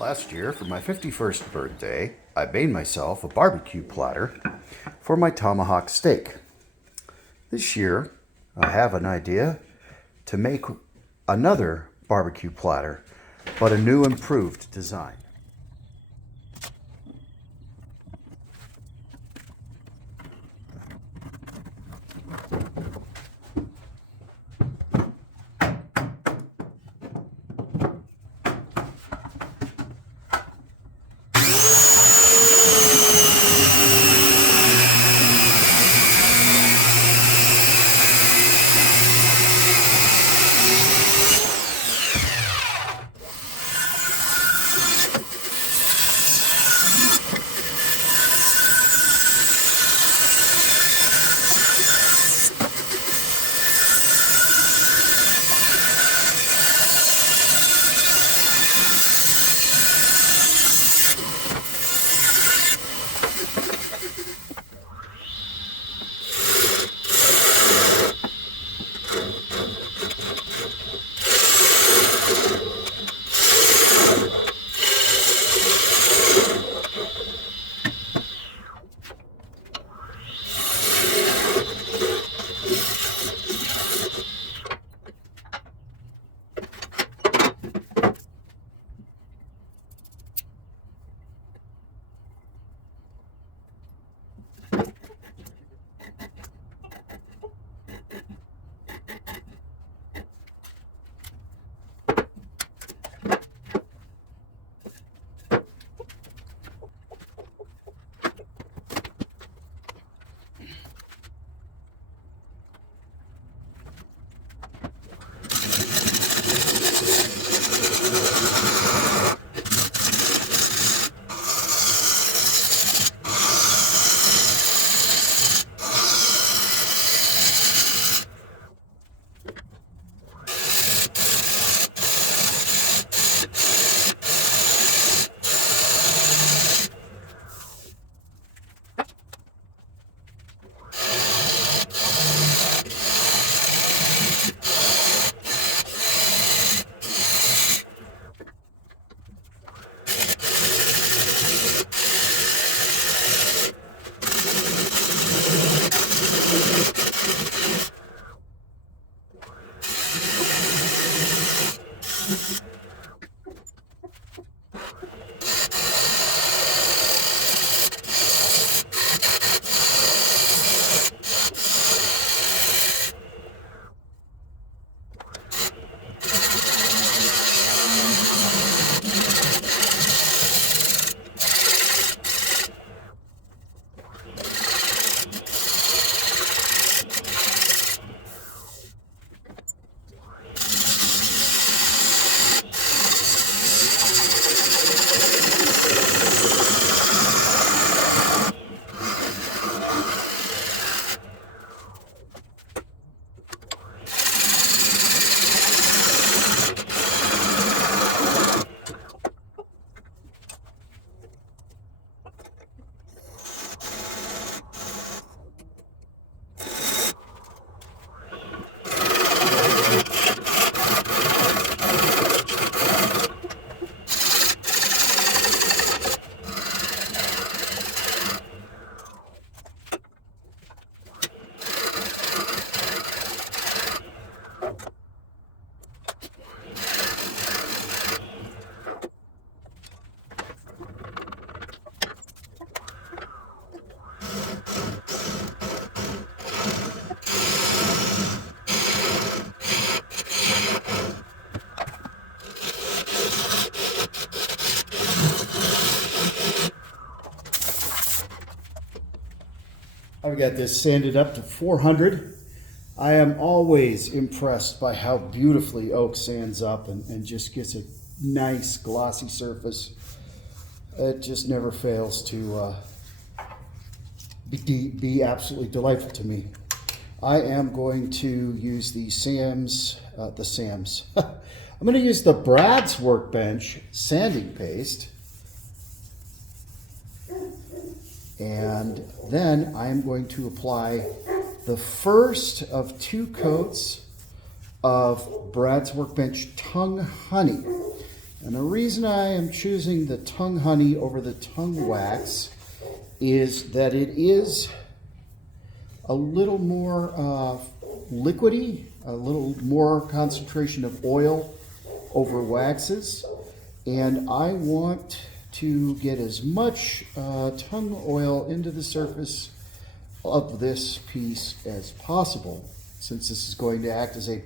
Last year, for my 51st birthday, I made myself a barbecue platter for my tomahawk steak. This year, I have an idea to make another barbecue platter, but a new improved design. I've got this sanded up to 400. I am always impressed by how beautifully oak sands up and just gets a nice glossy surface. It just never fails to be absolutely delightful to me. I am going to use the I'm going to use the Brad's Workbench sanding paste. And then I'm going to apply the first of 2 coats of Brad's Workbench Tongue Honey. And the reason I am choosing the tongue honey over the tongue wax is that it is a little more liquidy, a little more concentration of oil over waxes, and I want to get as much tongue oil into the surface of this piece as possible. Since this is going to act as a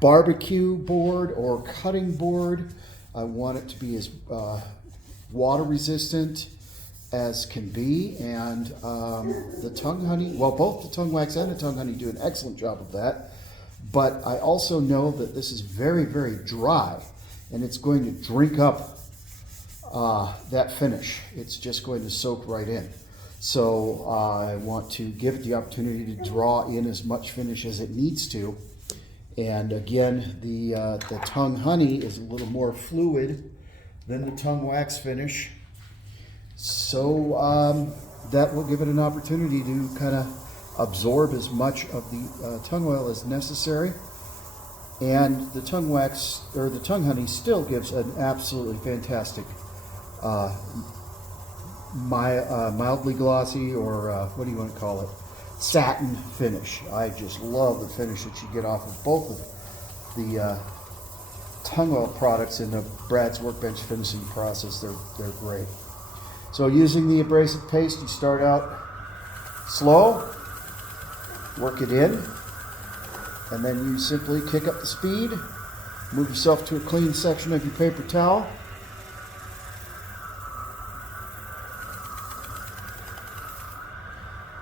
barbecue board or cutting board, I want it to be as water resistant as can be, and the tongue honey, well, both the tongue wax and the tongue honey do an excellent job of that, but I also know that this is very, very dry, and it's going to drink up that finish. It's just going to soak right in. So I want to give it the opportunity to draw in as much finish as it needs to. And again, the tongue honey is a little more fluid than the tongue wax finish. So that will give it an opportunity to kind of absorb as much of the tongue oil as necessary. And the tongue wax, or the tongue honey, still gives an absolutely fantastic mildly glossy, or what do you want to call it, satin finish. I just love the finish that you get off of both of the tongue oil products in the Brad's Workbench finishing process. They're great. So using the abrasive paste, you start out slow, work it in, and then you simply kick up the speed, move yourself to a clean section of your paper towel.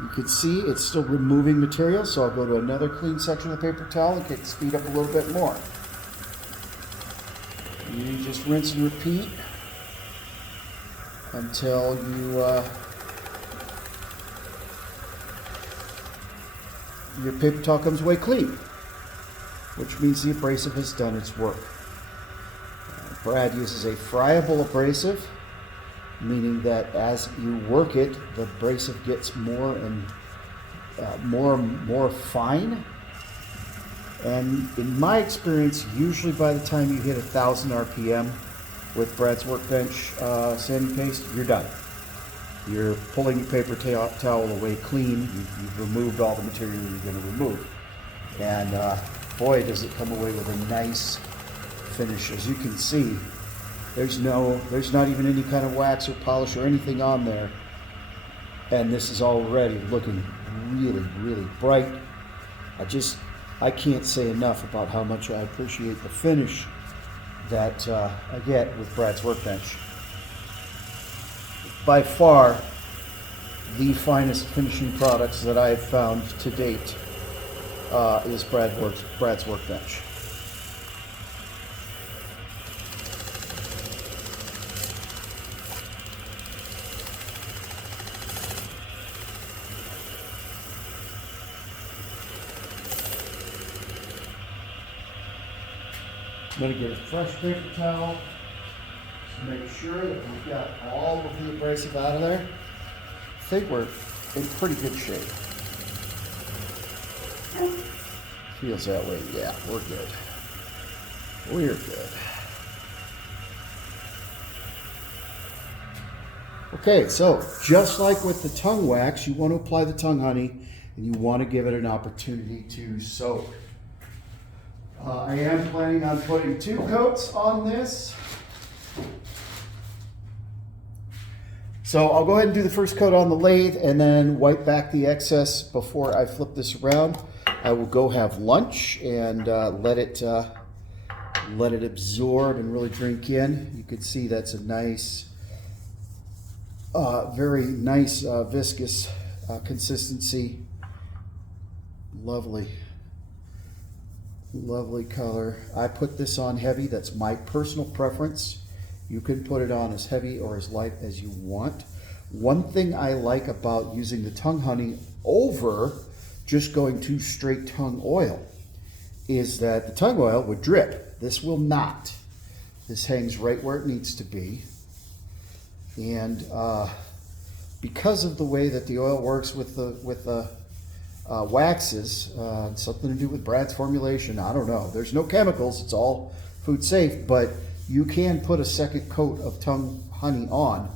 You can see it's still removing material, so I'll go to another clean section of the paper towel and kick the speed up a little bit more. You just rinse and repeat until your paper towel comes away clean, which means the abrasive has done its work. Brad uses a friable abrasive, meaning that as you work it, the abrasive gets more and more fine. And in my experience, usually by the time you hit 1,000 RPM with Brad's Workbench sanding paste, you're done. You're pulling your paper towel away clean. You've removed all the material you're going to remove. And boy, does it come away with a nice finish. As you can see, there's not even any kind of wax or polish or anything on there. And this is already looking really, really bright. I can't say enough about how much I appreciate the finish that I get with Brad's Workbench. By far, the finest finishing products that I've found to date is Brad's Workbench. I'm going to get a fresh paper towel to make sure that we've got all of the abrasive out of there. I think we're in pretty good shape. Feels that way. Yeah, we're good. We're good. Okay, so just like with the tongue wax, you want to apply the tongue honey and you want to give it an opportunity to soak. I am planning on putting 2 coats on this. So I'll go ahead and do the first coat on the lathe and then wipe back the excess before I flip this around. I will go have lunch and let it absorb and really drink in. You can see that's a nice, very nice viscous consistency. Lovely. Lovely color. I put this on heavy. That's my personal preference. You can put it on as heavy or as light as you want. One thing I like about using the tongue honey over just going to straight tongue oil is that the tongue oil would drip. This will not. This hangs right where it needs to be. And because of the way that the oil works with the waxes, something to do with Brad's formulation, I don't know. There's no chemicals, it's all food safe, but you can put a second coat of tongue honey on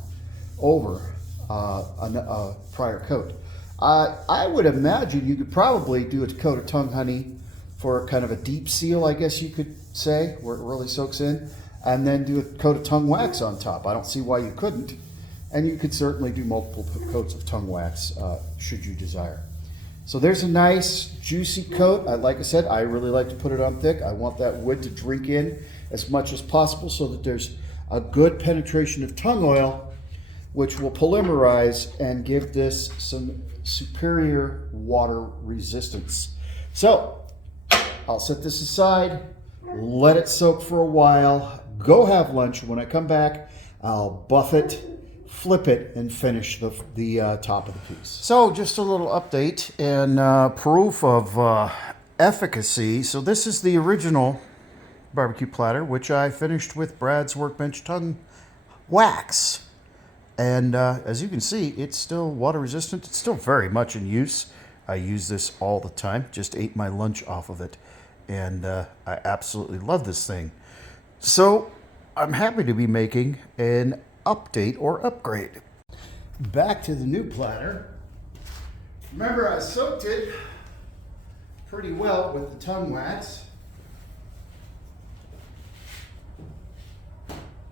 over a prior coat. I would imagine you could probably do a coat of tongue honey for kind of a deep seal, I guess you could say, where it really soaks in, and then do a coat of tongue wax on top. I don't see why you couldn't. And you could certainly do multiple coats of tongue wax should you desire. So there's a nice juicy coat. Like I said, I really like to put it on thick. I want that wood to drink in as much as possible so that there's a good penetration of tongue oil, which will polymerize and give this some superior water resistance. So I'll set this aside, let it soak for a while, go have lunch. When I come back, I'll buff it, flip it, and finish the top of the piece. So just a little update and proof of efficacy. So this is the original barbecue platter, which I finished with Brad's Workbench tongue wax. And as you can see, it's still water resistant. It's still very much in use. I use this all the time. Just ate my lunch off of it. And I absolutely love this thing. So I'm happy to be making an update or upgrade. Back to the new platter. Remember, I soaked it pretty well with the tongue wax,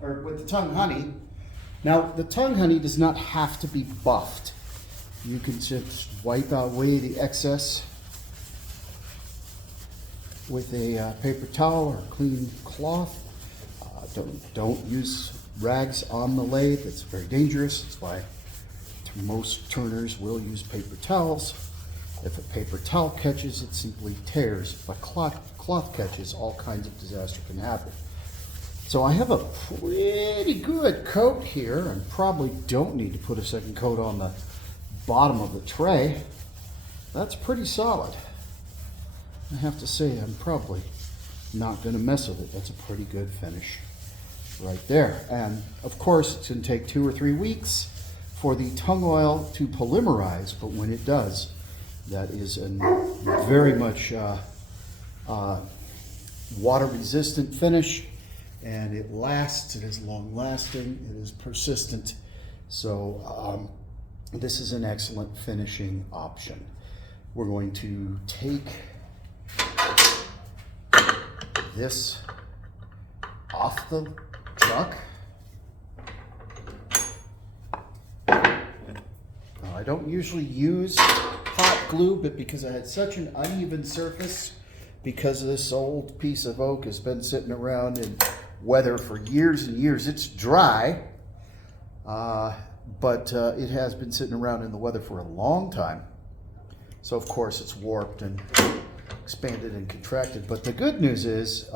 or with the tongue honey. Now, the tongue honey does not have to be buffed. You can just wipe away the excess with a paper towel or a clean cloth. Don't use rags on the lathe. It's very dangerous. That's why most turners will use paper towels. If a paper towel catches, it simply tears. If a cloth catches, all kinds of disaster can happen. So I have a pretty good coat here, and probably don't need to put a second coat on the bottom of the tray. That's pretty solid. I have to say, I'm probably not going to mess with it. That's a pretty good finish right there. And of course, it's going to take 2 or 3 weeks for the tongue oil to polymerize, but when it does, that is a very much water resistant finish, and it lasts. It is long lasting, it is persistent. So this is an excellent finishing option. We're going to take this off the truck. I don't usually use hot glue, but because I had such an uneven surface, because this old piece of oak has been sitting around in weather for years and years, it's dry, but it has been sitting around in the weather for a long time. So of course it's warped and expanded and contracted. But the good news is,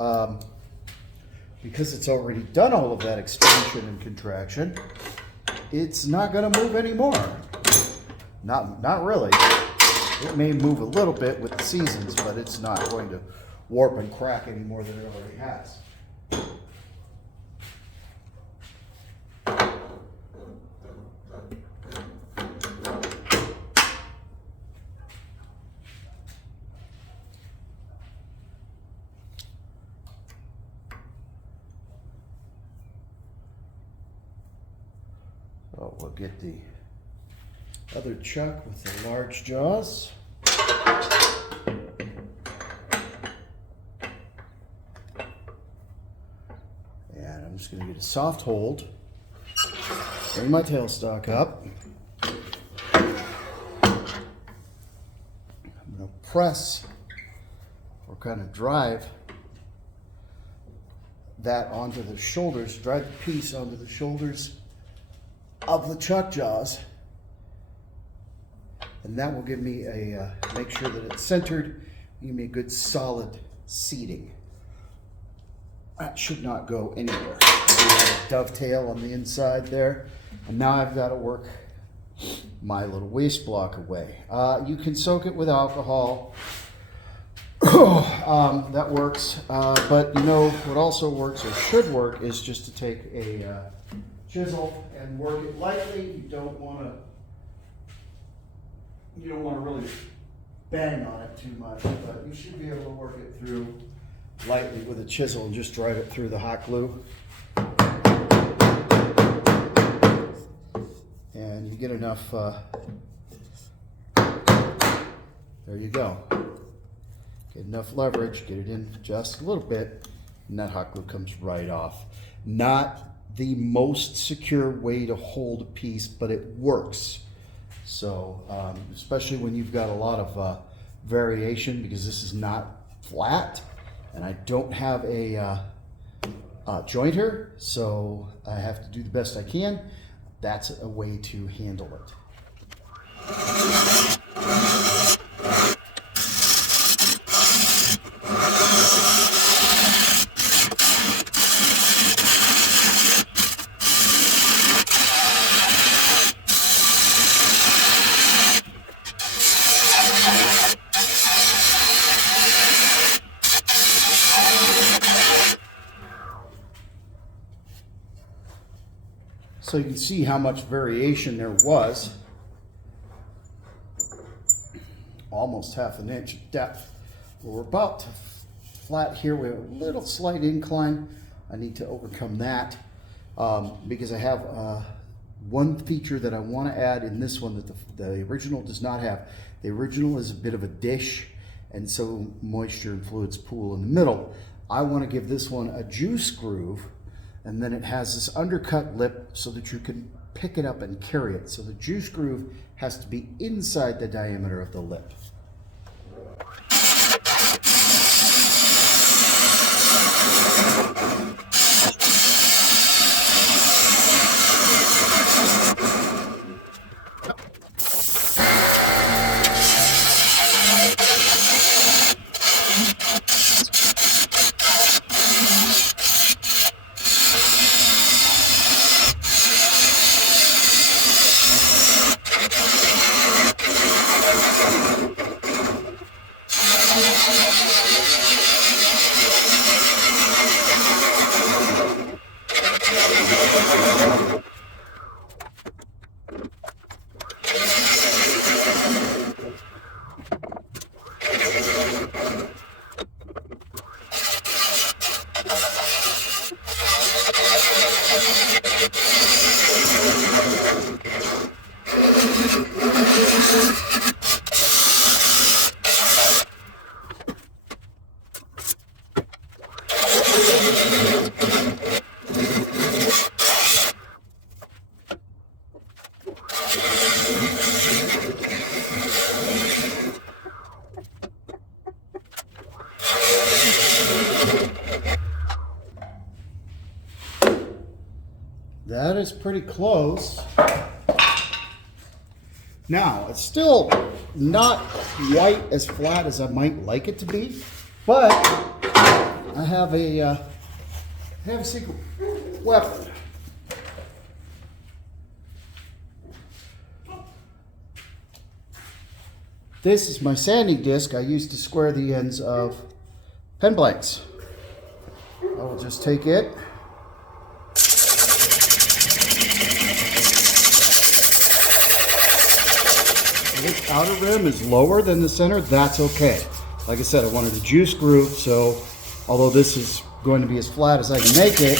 because it's already done all of that expansion and contraction, it's not going to move anymore. Not really. It may move a little bit with the seasons, but it's not going to warp and crack any more than it already has. So we'll get the other chuck with the large jaws. And I'm just going to get a soft hold. Bring my tailstock up. I'm going to press or kind of drive that onto the shoulders, drive the piece onto the shoulders of the chuck jaws. And that will give me a, make sure that it's centered, give me a good solid seating. That should not go anywhere. We have a dovetail on the inside there. And now I've got to work my little waste block away. You can soak it with alcohol. That works. But you know what also works, or should work, is just to take a chisel and work it lightly. You don't want to really bang on it too much, but you should be able to work it through lightly with a chisel and just drive it through the hot glue. and you get enough, there you go. Get enough leverage, get it in just a little bit, and that hot glue comes right off. Not the most secure way to hold a piece, but it works. So, especially when you've got a lot of variation, because this is not flat, and I don't have a jointer, so I have to do the best I can. That's a way to handle it. So you can see how much variation there was. Almost half an inch depth. Well, we're about to flat here. We have a little slight incline. I need to overcome that because I have one feature that I want to add in this one that the original does not have. The original is a bit of a dish, and so moisture and fluids pool in the middle. I want to give this one a juice groove, and then it has this undercut lip so that you can pick it up and carry it. So the juice groove has to be inside the diameter of the lip. That is pretty close. Now, it's still not quite as flat as I might like it to be, but I have a secret weapon. This is my sanding disc I use to square the ends of pen blanks. I will just take it. This outer rim is lower than the center. That's okay. Like I said, I wanted a juice groove, so although this is going to be as flat as I can make it,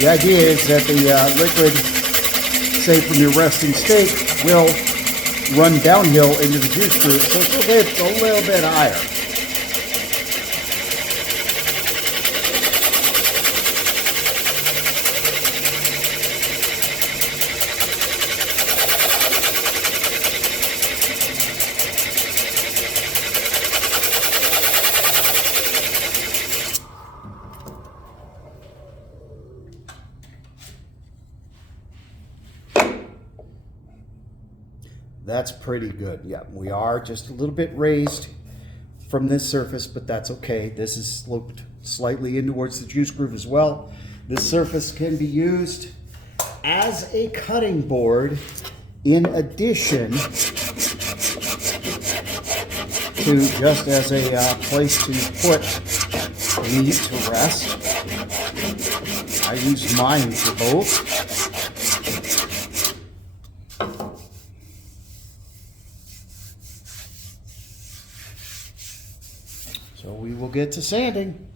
the idea is that the liquid, say from your resting steak, will run downhill into the juice groove, so it's okay if it's a little bit higher. That's pretty good. Yeah, we are just a little bit raised from this surface, but that's okay. This is sloped slightly in towards the juice groove as well. This surface can be used as a cutting board in addition to just as a place to put meat to rest. I use mine for both. So we will get to sanding.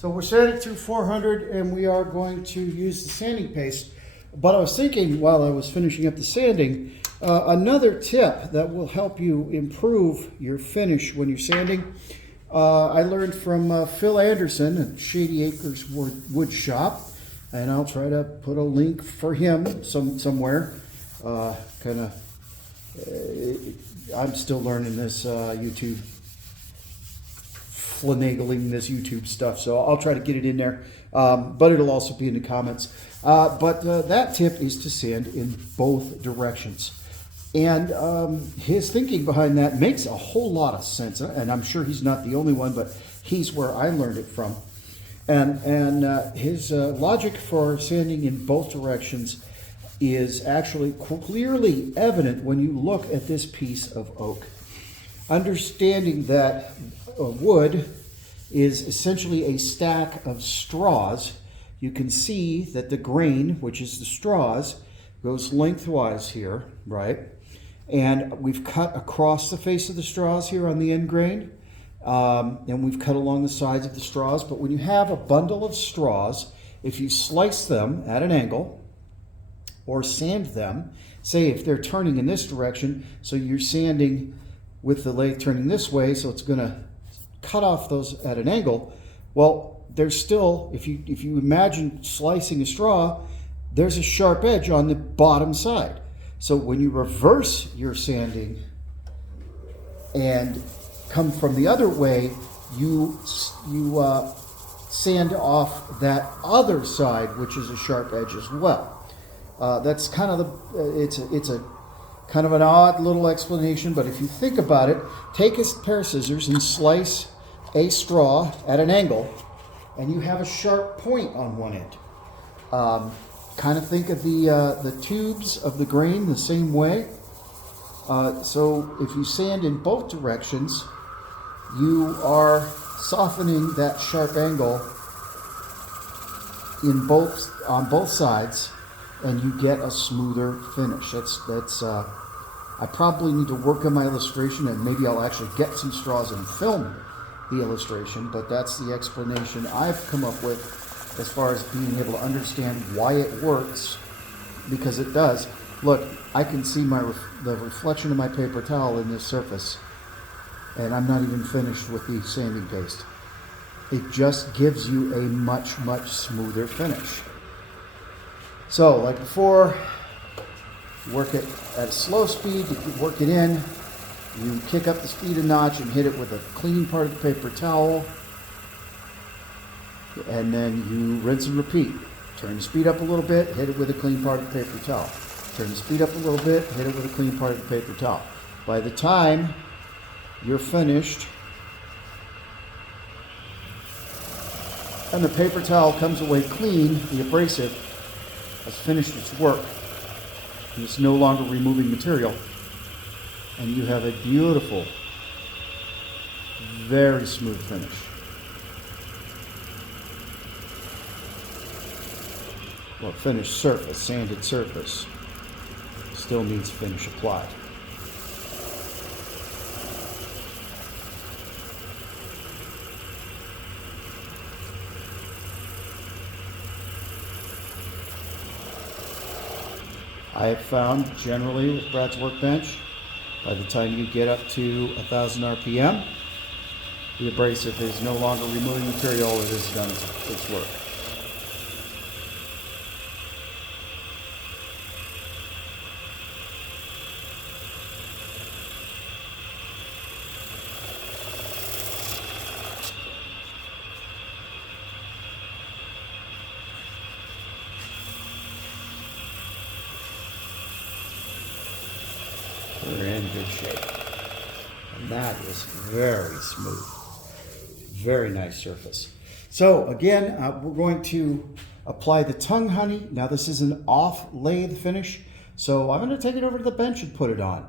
So we're sanding through 400 and we are going to use the sanding paste. But I was thinking while I was finishing up the sanding, another tip that will help you improve your finish when you're sanding. I learned from Phil Anderson at Shady Acres Wood Shop, and I'll try to put a link for him somewhere. I'm still learning this YouTube, finagling this YouTube stuff, so I'll try to get it in there, but it'll also be in the comments. But that tip is to sand in both directions. And his thinking behind that makes a whole lot of sense, and I'm sure he's not the only one, but he's where I learned it from. And his logic for sanding in both directions is actually clearly evident when you look at this piece of oak. Understanding that wood is essentially a stack of straws, you can see that the grain, which is the straws, goes lengthwise here, right? And we've cut across the face of the straws here on the end grain, and we've cut along the sides of the straws. But when you have a bundle of straws, if you slice them at an angle or sand them, say if they're turning in this direction, so you're sanding with the lathe turning this way, so it's going to cut off those at an angle. Well, there's still, if you imagine slicing a straw, there's a sharp edge on the bottom side. So when you reverse your sanding and come from the other way, you sand off that other side, which is a sharp edge as well. That's kind of it's a kind of an odd little explanation, but if you think about it, take a pair of scissors and slice a straw at an angle, and you have a sharp point on one end. Kind of think of the tubes of the grain the same way. So if you sand in both directions, you are softening that sharp angle on both sides, and you get a smoother finish. That's I probably need to work on my illustration, and maybe I'll actually get some straws and film the illustration, but that's the explanation I've come up with as far as being able to understand why it works, because it does. Look, I can see the reflection of my paper towel in this surface, and I'm not even finished with the sanding paste. It just gives you a much, much smoother finish. So, like before, work it at a slow speed, you work it in, you kick up the speed a notch and hit it with a clean part of the paper towel, and then you rinse and repeat. Turn the speed up a little bit, hit it with a clean part of the paper towel. Turn the speed up a little bit, hit it with a clean part of the paper towel. By the time you're finished, and the paper towel comes away clean, the abrasive has finished its work, and it's no longer removing material, and you have a beautiful, very smooth finish. Well, finished surface, sanded surface, still needs finish applied. I have found generally with Brad's workbench, by the time you get up to 1,000 RPM, the abrasive is no longer removing material, it has done its work. We're in good shape. And that is very smooth. Very nice surface. So again, we're going to apply the tongue honey. Now this is an off lathe finish, so I'm going to take it over to the bench and put it on.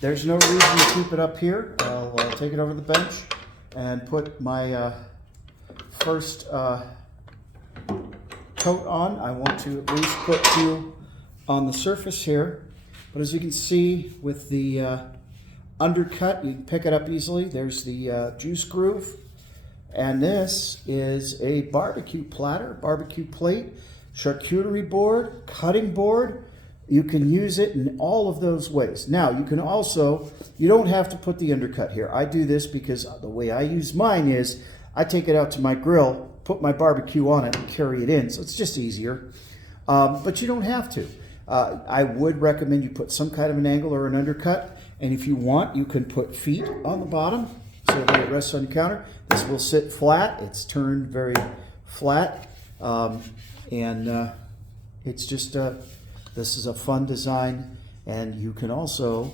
There's no reason to keep it up here. I'll take it over to the bench and put my first coat on. I want to at least put two on the surface here. But as you can see with the undercut, you can pick it up easily. There's the juice groove And this is a barbecue platter, barbecue plate, charcuterie board, cutting board. You can use it in all of those ways. Now, you can also, you don't have to put the undercut here. I do this because the way I use mine is I take it out to my grill, put my barbecue on it, and carry it in. So it's just easier. But you don't have to. I would recommend you put some kind of an angle or an undercut. And if you want, you can put feet on the bottom so that it rests on your counter. This will sit flat. It's turned very flat. It's just, this is a fun design. And you can also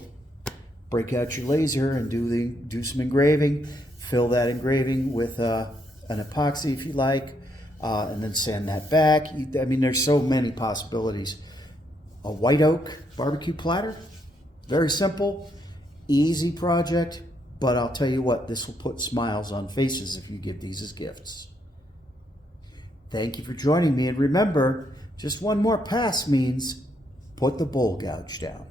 break out your laser and do some engraving. Fill that engraving with an epoxy if you like. And then sand that back. I mean, there's so many possibilities. A white oak barbecue platter, very simple, easy project, but I'll tell you what, this will put smiles on faces if you give these as gifts. Thank you for joining me, and remember, just one more pass means put the bowl gouge down.